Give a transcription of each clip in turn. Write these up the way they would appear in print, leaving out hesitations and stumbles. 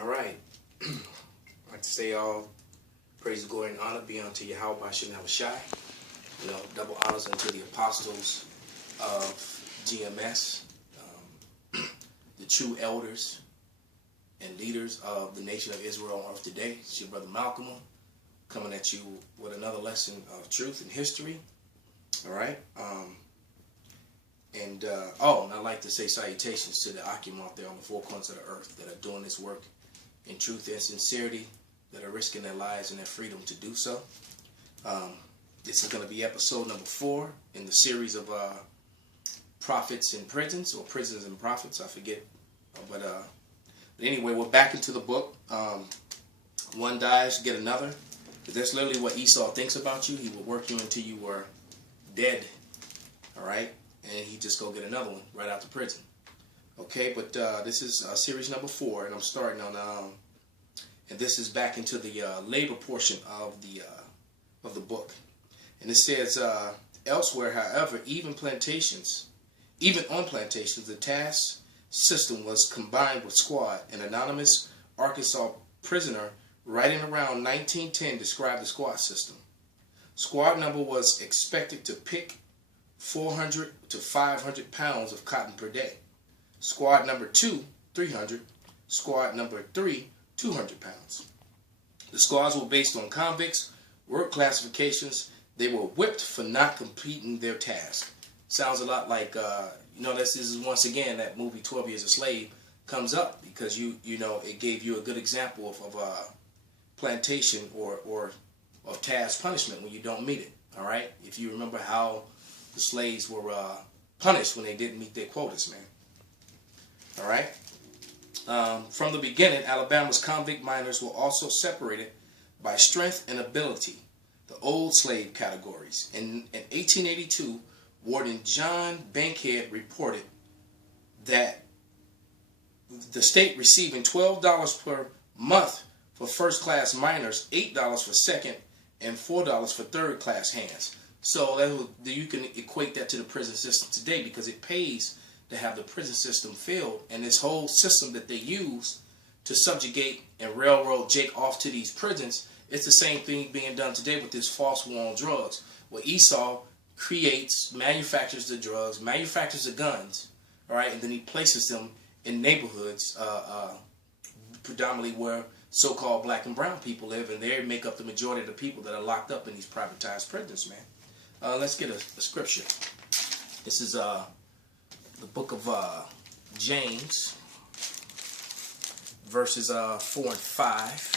All right. I'd like to say all praise, glory, and honor be unto Yahweh Hashem Shai. Double honors unto the apostles of GMS, the true elders and leaders of the nation of Israel on earth today. It's your brother Malcolm coming at you with another lesson of truth and history. All right. And I'd like to say salutations to the Akim out there on the four corners of the earth that are doing this work in truth and sincerity, that are risking their lives and their freedom to do so. This is going to be episode number 4 in the series of prophets in prisons, or prisons and prophets, I forget. But anyway, we're back into the book. One dies, get another. That's literally what Esau thinks about you. He will work you until you were dead. All right? And he just go get another one right out of prison. Okay, but this is series number 4, and I'm starting on, and this is back into the labor portion of the book. And it says, elsewhere, however, even on plantations, the task system was combined with squad. An anonymous Arkansas prisoner writing around 1910 described the squad system. Squad number was expected to pick 400 to 500 pounds of cotton per day. Squad number 2, 300. Squad number 3, 200 pounds. The squads were based on convicts, work classifications. They were whipped for not completing their task. Sounds a lot like, this is once again that movie 12 Years a Slave comes up, because it gave you a good example of plantation or of task punishment when you don't meet it. All right, if you remember how the slaves were punished when they didn't meet their quotas, man. All right. From the beginning, Alabama's convict miners were also separated by strength and ability, the old slave categories. In 1882, Warden John Bankhead reported that the state receiving $12 per month for first-class miners, $8 for second, and $4 for third-class hands. So you can equate that to the prison system today, because it pays to have the prison system filled, and this whole system that they use to subjugate and railroad Jake off to these prisons, it's the same thing being done today with this false war on drugs, where Esau manufactures the drugs, manufactures the guns, all right, and then he places them in neighborhoods, predominantly where so-called black and brown people live, and they make up the majority of the people that are locked up in these privatized prisons, man. Let's get a scripture. This is the book of James, verses 4 and 5.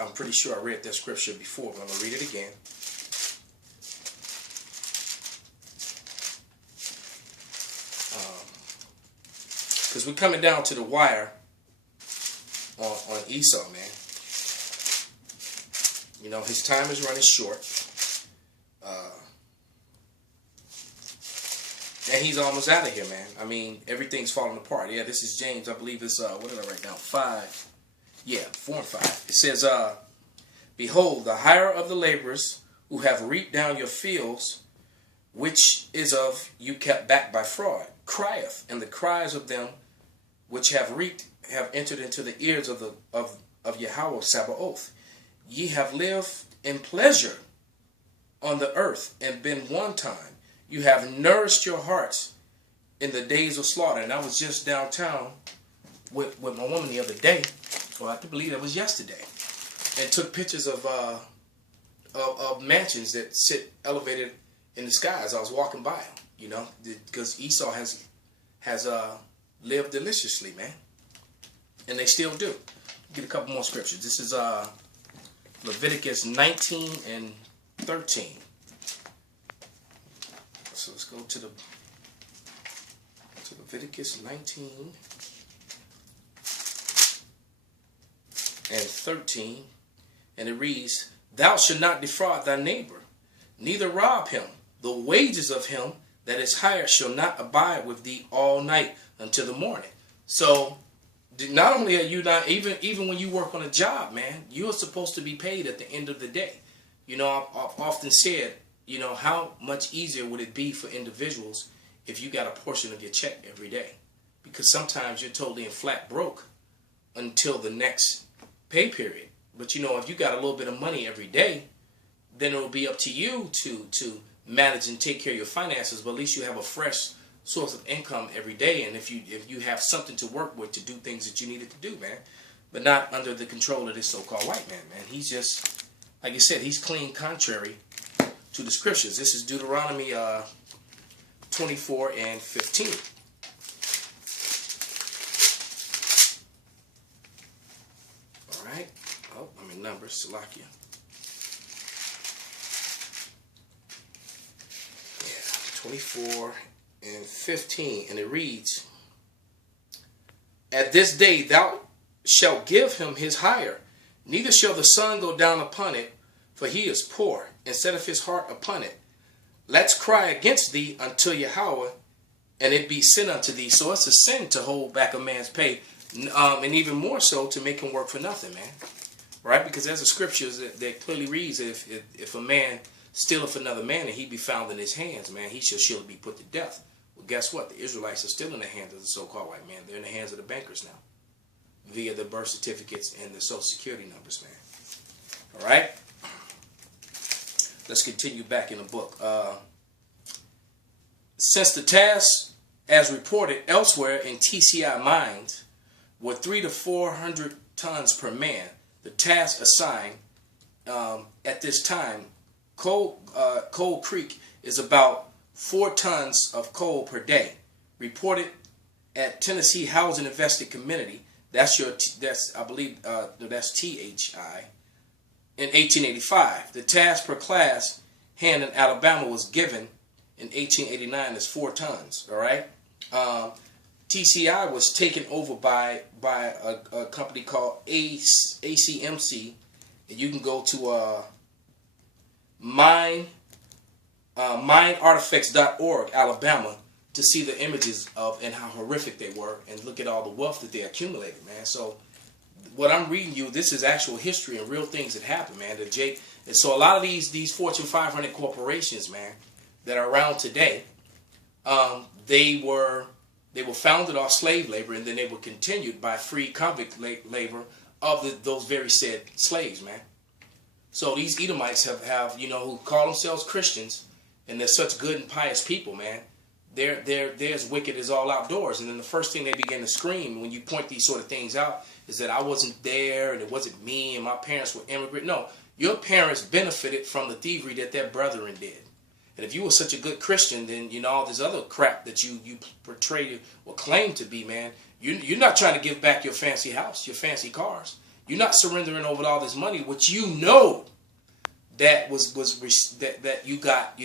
I'm pretty sure I read that scripture before, but I'm going to read it again. Because we're coming down to the wire on Esau, man. His time is running short. And he's almost out of here, man. I mean, everything's falling apart. Yeah, this is James. I believe it's, what did I write down? 5. Yeah, 4 and 5. It says, behold, the hire of the laborers who have reaped down your fields, which is of you kept back by fraud, crieth, and the cries of them which have reaped have entered into the ears of Yahweh Sabaoth. Ye have lived in pleasure on the earth, and been one time. You have nourished your hearts in the days of slaughter. And I was just downtown with my woman the other day, or I have to believe it was yesterday, and took pictures of mansions that sit elevated in the sky as I was walking by them, because Esau has lived deliciously, man, and they still do. Get a couple more scriptures. This is Leviticus 19 and 13. So let's go to Leviticus 19 and 13, and it reads, Thou shalt not defraud thy neighbor, neither rob him. The wages of him that is hired shall not abide with thee all night until the morning. So not only are you not, even when you work on a job, man, you're supposed to be paid at the end of the day. I've often said, how much easier would it be for individuals if you got a portion of your check every day? because sometimes you're totally in flat broke until the next pay period. But you know, if you got a little bit of money every day, then it will be up to you to manage and take care of your finances. But at least you have a fresh source of income every day, and if you have something to work with to do things that you needed to do, man. But not under the control of this so-called white man, man. He's just, like I said, he's clean contrary to the scriptures. This is Deuteronomy 24 and 15. All right. Oh, I'm in Numbers, Salakia. Yeah, 24 and 15, and it reads, "At this day thou shalt give him his hire, neither shall the sun go down upon it, for he is poor, and setteth his heart upon it. Let's cry against thee unto Yahweh, and it be sin unto thee." So it's a sin to hold back a man's pay, and even more so to make him work for nothing, man. Right? Because there's a scripture that clearly reads, if a man stealeth another man and he be found in his hands, man, he shall surely be put to death. Well, guess what? The Israelites are still in the hands of the so-called white man. They're in the hands of the bankers now, via the birth certificates and the social security numbers, man. All right? Let's continue back in the book. Since the tasks, as reported elsewhere in TCI mines, were 300 to 400 tons per man, the task assigned at this time, Coal Creek is about 4 tons of coal per day. Reported at Tennessee Housing Invested Community. That's I believe that's THI. In 1885, the task per class hand in Alabama was given in 1889 as 4 tons. All right. TCI was taken over by a company called ACMC, and you can go to mineartifacts.org, Alabama, to see the images of and how horrific they were, and look at all the wealth that they accumulated, man. So what I'm reading you, this is actual history and real things that happened, man. And so a lot of these Fortune 500 corporations, man, that are around today, they were founded off slave labor, and then they were continued by free convict labor of those very said slaves, man. So these Edomites have who call themselves Christians, and they're such good and pious people, man. They're as wicked as all outdoors. And then the first thing they begin to scream when you point these sort of things out is that I wasn't there, and it wasn't me, and my parents were immigrant. No, your parents benefited from the thievery that their brethren did. And if you were such a good Christian, then all this other crap that you portray or claim to be, man, you're not trying to give back your fancy house, your fancy cars. You're not surrendering over all this money, which that that you got,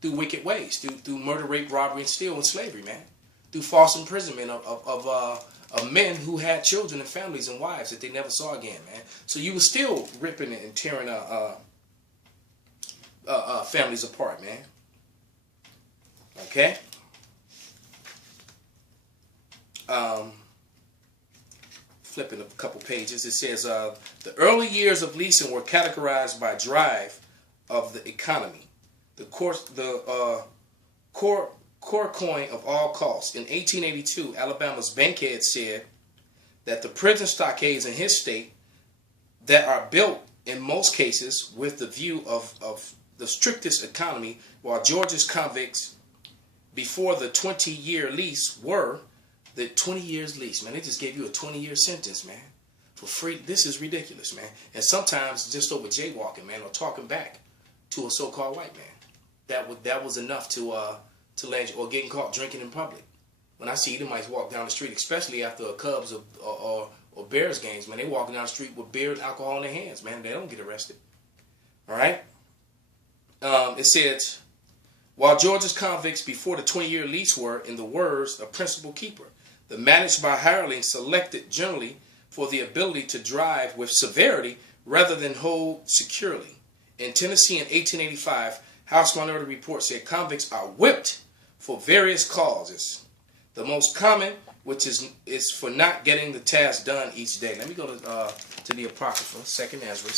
through wicked ways, through murder, rape, robbery, and steal, and slavery, man, through false imprisonment of men who had children and families and wives that they never saw again, man. So you were still ripping and tearing families apart, man. Okay. Flipping a couple pages, it says the early years of leasing were categorized by drive of the economy. The core coin of all costs. In 1882, Alabama's bankhead said that the prison stockades in his state that are built in most cases with the view of the strictest economy, while Georgia's convicts before the 20-year lease were the 20 years lease, man. They just gave you a 20-year sentence, man, for free. This is ridiculous, man. And sometimes just over jaywalking, man, or talking back to a so-called white man. That was enough to land you, or getting caught drinking in public. When I see Edomites walk down the street, especially after a Cubs or Bears games, man, they walking down the street with beer and alcohol in their hands, man. They don't get arrested. All right. It says, while Georgia's convicts before the 20-year lease were, in the words of principal keeper, the managed by hirelings selected generally for the ability to drive with severity rather than hold securely. In Tennessee in 1885, House Minority Report said convicts are whipped for various causes. The most common, which is for not getting the task done each day. Let me go to the Apocrypha, 2nd Ezra.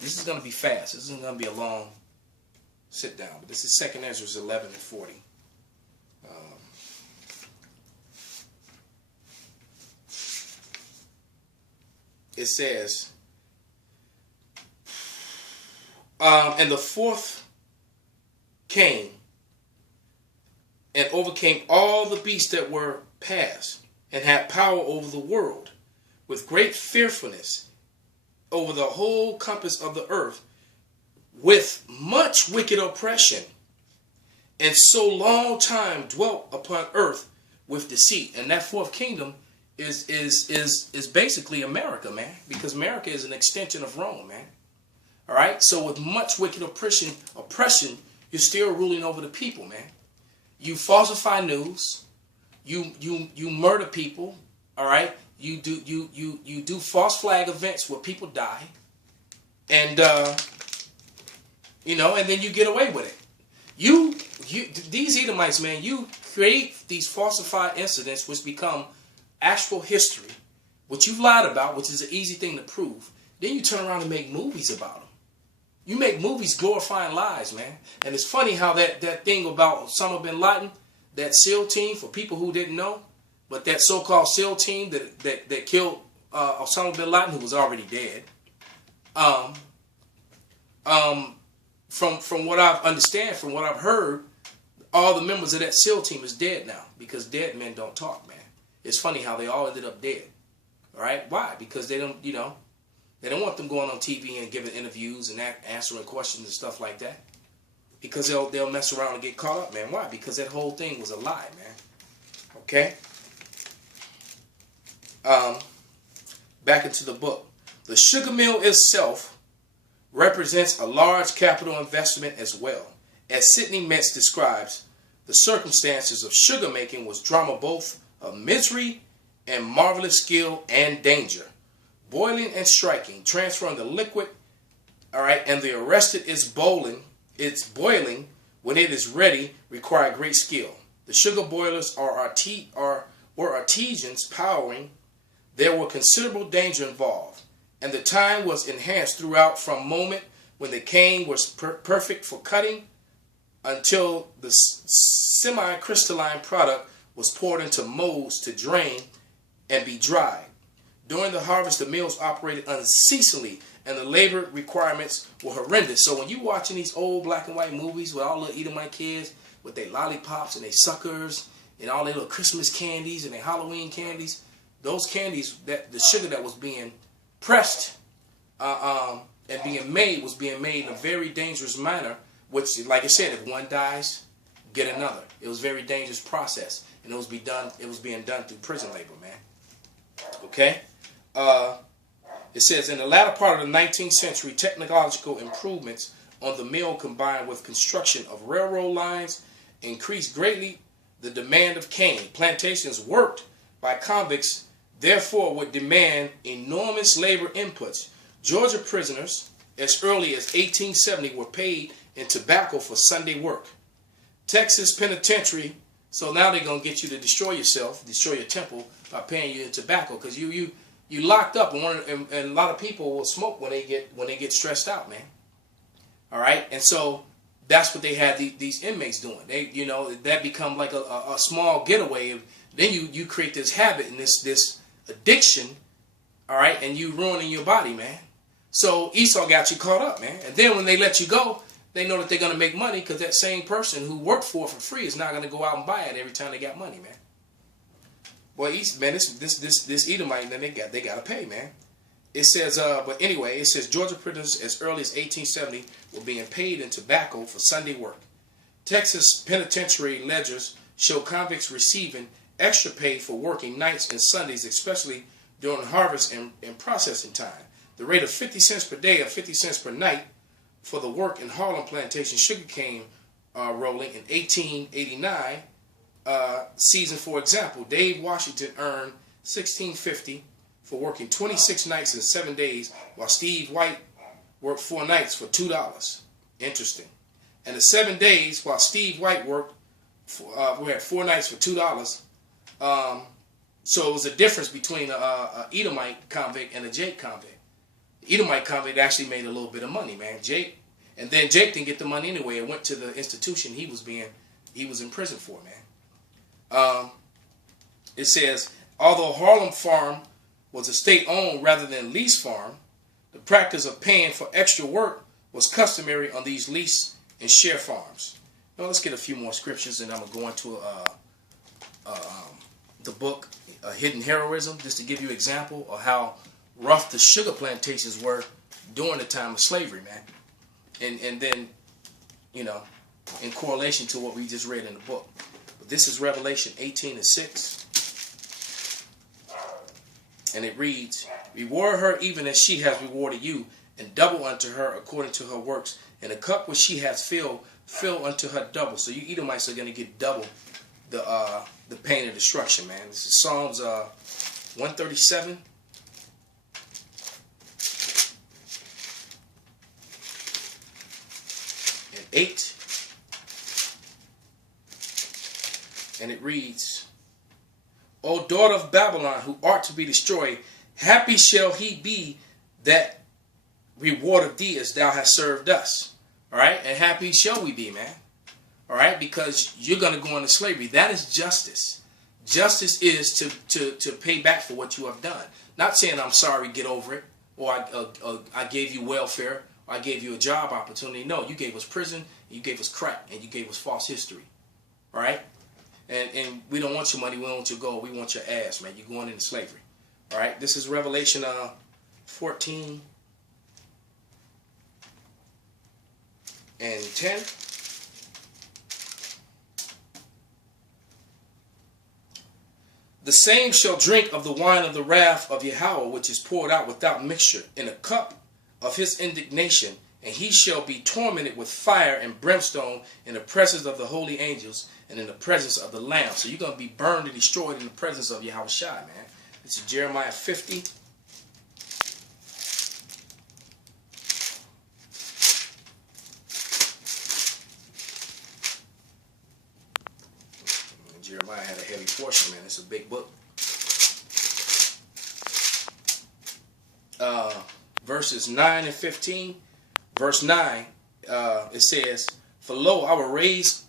This is going to be fast. This isn't going to be a long sit down, but this is 2nd Ezra 11 and 40. it says, and the fourth came and overcame all the beasts that were past, and had power over the world, with great fearfulness over the whole compass of the earth, with much wicked oppression, and so long time dwelt upon earth with deceit. And that fourth kingdom is basically America, man, because America is an extension of Rome, man. All right, so with much wicked oppression, you're still ruling over the people, man. You falsify news, you murder people, all right. You do false flag events where people die, and and then you get away with it. These Edomites, man, you create these falsified incidents which become actual history, which you've lied about, which is an easy thing to prove. Then you turn around and make movies about them. You make movies glorifying lies, man. And it's funny how that thing about Osama bin Laden, that SEAL team, for people who didn't know, but that so-called SEAL team that killed Osama bin Laden, who was already dead. From what I understand, from what I've heard, all the members of that SEAL team is dead now, because dead men don't talk, man. It's funny how they all ended up dead. All right, why? Because they don't, they don't want them going on TV and giving interviews and answering questions and stuff like that. Because they'll mess around and get caught up, man. Why? Because that whole thing was a lie, man. Okay? Back into the book. The sugar mill itself represents a large capital investment as well. As Sidney Metz describes, the circumstances of sugar making was drama both of misery and marvelous skill and danger. Boiling and striking, transferring the liquid, all right, and the arrested is boiling. It's boiling when it is ready, require great skill. The sugar boilers were artisans powering. There were considerable danger involved, and the time was enhanced throughout from moment when the cane was perfect for cutting until the semi-crystalline product was poured into molds to drain and be dried. During the harvest, the mills operated unceasingly, and the labor requirements were horrendous. So when you're watching these old black and white movies with all the Edomite kids with their lollipops and their suckers and all their little Christmas candies and their Halloween candies, those candies, that the sugar that was being pressed and being made was being made in a very dangerous manner, which, like I said, if one dies, get another. It was a very dangerous process, and it was being done through prison labor, man. Okay? It says, in the latter part of the 19th century, technological improvements on the mill combined with construction of railroad lines increased greatly the demand of cane. Plantations worked by convicts, therefore, would demand enormous labor inputs. Georgia prisoners, as early as 1870, were paid in tobacco for Sunday work. Texas penitentiary, so now they're going to get you to destroy yourself, destroy your temple, by paying you in tobacco, because you locked up, and a lot of people will smoke when they get stressed out, man. All right, and so that's what they had these inmates doing. They, that become like a small getaway. Then you create this habit and this addiction, all right, and you ruining your body, man. So Esau got you caught up, man. And then when they let you go, they know that they're gonna make money, because that same person who worked for free is not gonna go out and buy it every time they got money, man. Boy, this Edomite, man, they gotta pay, man. It says, but anyway, it says Georgia prisoners as early as 1870 were being paid in tobacco for Sunday work. Texas penitentiary ledgers show convicts receiving extra pay for working nights and Sundays, especially during harvest and processing time. The rate of 50 cents per day or 50 cents per night for the work in Harlem plantation sugarcane rolling in 1889 season, for example. Dave Washington earned $16.50 for working 26 nights and 7 days, while Steve White worked 4 nights for $2. Interesting. And the 7 days while Steve White worked, we had 4 nights for $2. So it was a difference between a Edomite convict and a Jake convict. The Edomite convict actually made a little bit of money, man. Jake didn't get the money anyway. It went to the institution he was in prison for, man. It says, although Harlem Farm was a state-owned rather than lease farm, the practice of paying for extra work was customary on these lease and share farms. Now let's get a few more scriptures, and I'm going to go into the book Hidden Heroism, just to give you an example of how rough the sugar plantations were during the time of slavery, man. And then, you know, in correlation to what we just read in the book. But this is Revelation 18:6. And it reads, "Reward her even as she has rewarded you, and double unto her according to her works. And the cup which she has filled, fill unto her double." So you Edomites are going to get double the pain of destruction, man. This is Psalms 137. And 8. And it reads, "O daughter of Babylon, who art to be destroyed, happy shall he be that rewardeth thee as thou hast served us." All right? And happy shall we be, man. All right? Because you're going to go into slavery. That is justice. Justice is to pay back for what you have done. Not saying I'm sorry, get over it, or I gave you welfare, or I gave you a job opportunity. No, you gave us prison, you gave us crack, and you gave us false history. All right? And we don't want your money, we don't want your gold, we want your ass, man. You're going into slavery. All right? This is Revelation 14 and 10. "The same shall drink of the wine of the wrath of Yahweh, which is poured out without mixture, in a cup of his indignation, and he shall be tormented with fire and brimstone in the presence of the holy angels and in the presence of the Lamb." So you're going to be burned and destroyed in the presence of Yahweh Shai, man. This is Jeremiah 50. Jeremiah had a heavy portion, man. It's a big book. Verses 9 and 15. Verse 9, it says, "For lo, I will raise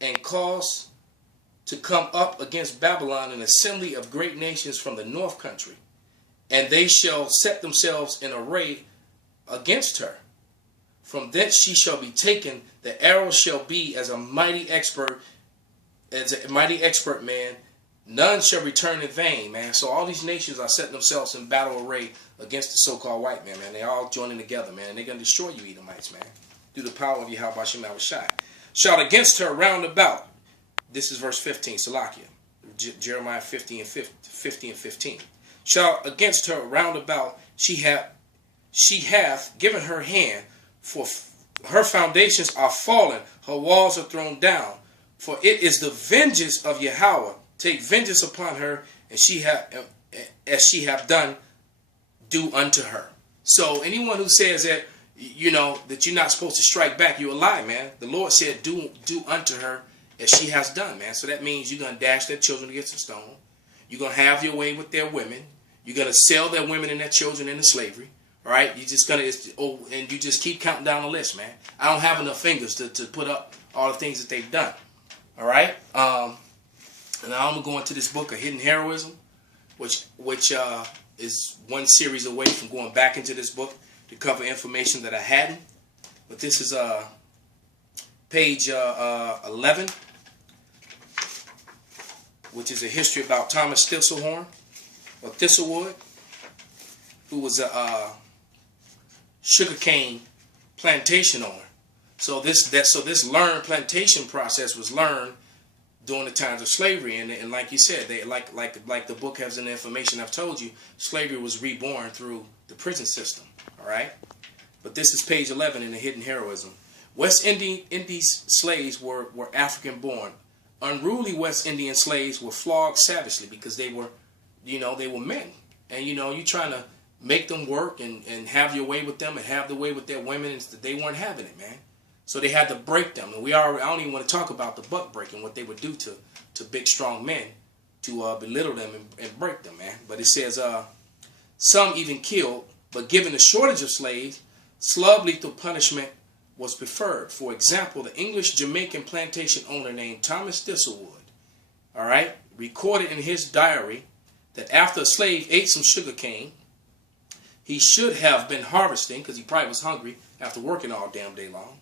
and cause to come up against Babylon an assembly of great nations from the north country, and they shall set themselves in array against her. From thence she shall be taken. The arrow shall be as a mighty expert man. None shall return in vain," man. So all these nations are setting themselves in battle array against the so-called white man, man. They all joining together, man. They're going to destroy you, Edomites, man. Through the power of Yahweh Shema Shai. "Shout against her round about." This is verse 15, Salakia. Jeremiah 50 and 15. "Shout against her round about. She hath given her hand, for her foundations are fallen. Her walls are thrown down. For it is the vengeance of Yahweh. Take vengeance upon her, and as she have done, do unto her." So anyone who says that, you know, that you're not supposed to strike back, you're a lie, man. The Lord said, do unto her as she has done, man. So that means you're going to dash their children against a stone. You're going to have your way with their women. You're going to sell their women and their children into slavery. All right? You're just going to, and you just keep counting down the list, man. I don't have enough fingers to put up all the things that they've done. All right? And now I'm going to go into this book of Hidden Heroism, which is one series away from going back into this book to cover information that I hadn't. But this is page 11, which is a history about Thomas Thistlewood, who was a sugarcane plantation owner. So this learned plantation process was learned during the times of slavery, and like you said, they like the book has in the information I've told you, slavery was reborn through the prison system. All right, but this is page 11 in the Hidden Heroism. West Indies slaves were African born. Unruly West Indian slaves were flogged savagely because they were men, and you're trying to make them work and have your way with them and have the way with their women, and they weren't having it, man. So they had to break them. And I don't even want to talk about the buck breaking, what they would do to big, strong men to belittle them and break them, man. But it says, some even killed, but given the shortage of slaves, lethal punishment was preferred. For example, the English Jamaican plantation owner named Thomas Thistlewood, all right, recorded in his diary that after a slave ate some sugar cane, he should have been harvesting because he probably was hungry after working all damn day long.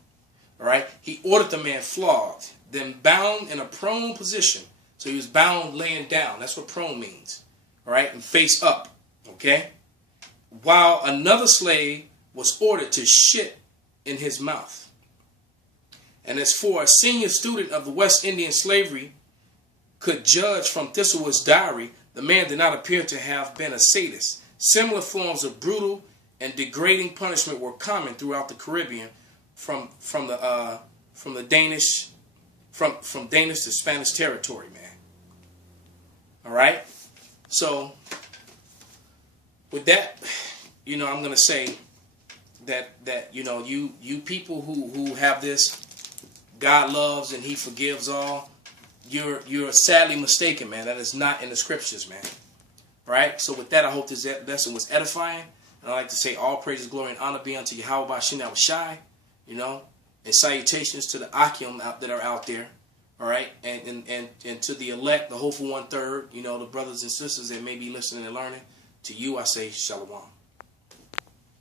All right. He ordered the man flogged, then bound in a prone position. So he was bound laying down. That's what prone means. All right. And face up. Okay. While another slave was ordered to shit in his mouth. And as for a senior student of the West Indian slavery could judge from Thistlewood's diary, the man did not appear to have been a sadist. Similar forms of brutal and degrading punishment were common throughout the Caribbean, from Danish to Spanish territory, man. All right. So with that, you know, I'm gonna say that you know, you people who have this God loves and He forgives all, you're sadly mistaken, man. That is not in the scriptures, man. Right? So with that, I hope this lesson was edifying. And I'd like to say all praises, glory, and honor be unto Yahweh Bashim Shai, you know, and salutations to the Akim that are out there. All right? And to the elect, the hopeful 1/3, you know, the brothers and sisters that may be listening and learning. To you, I say shalom.